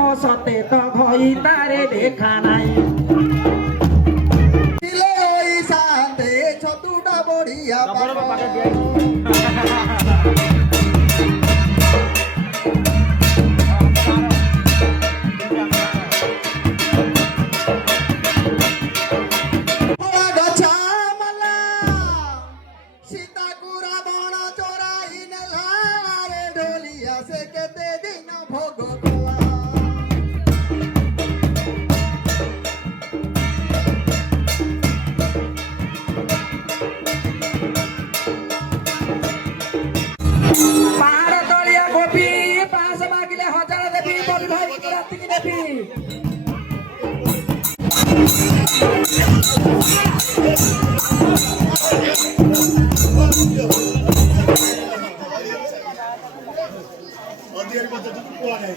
প্রেম সতে তো ভই তারে দেখা নাই শান্তে ছতুটা বড়িয়া সীতাকুরা বন চোরাই নেলা রে ঢোলিয়া সে কেতে দিন ভোগ কলা পাহাড় তলিয়া গোপী পাঁচ মাগিলে হাজার দেবী বল ভাই রাত্রি দেবী অধিকার কথা তো কোয়া নাই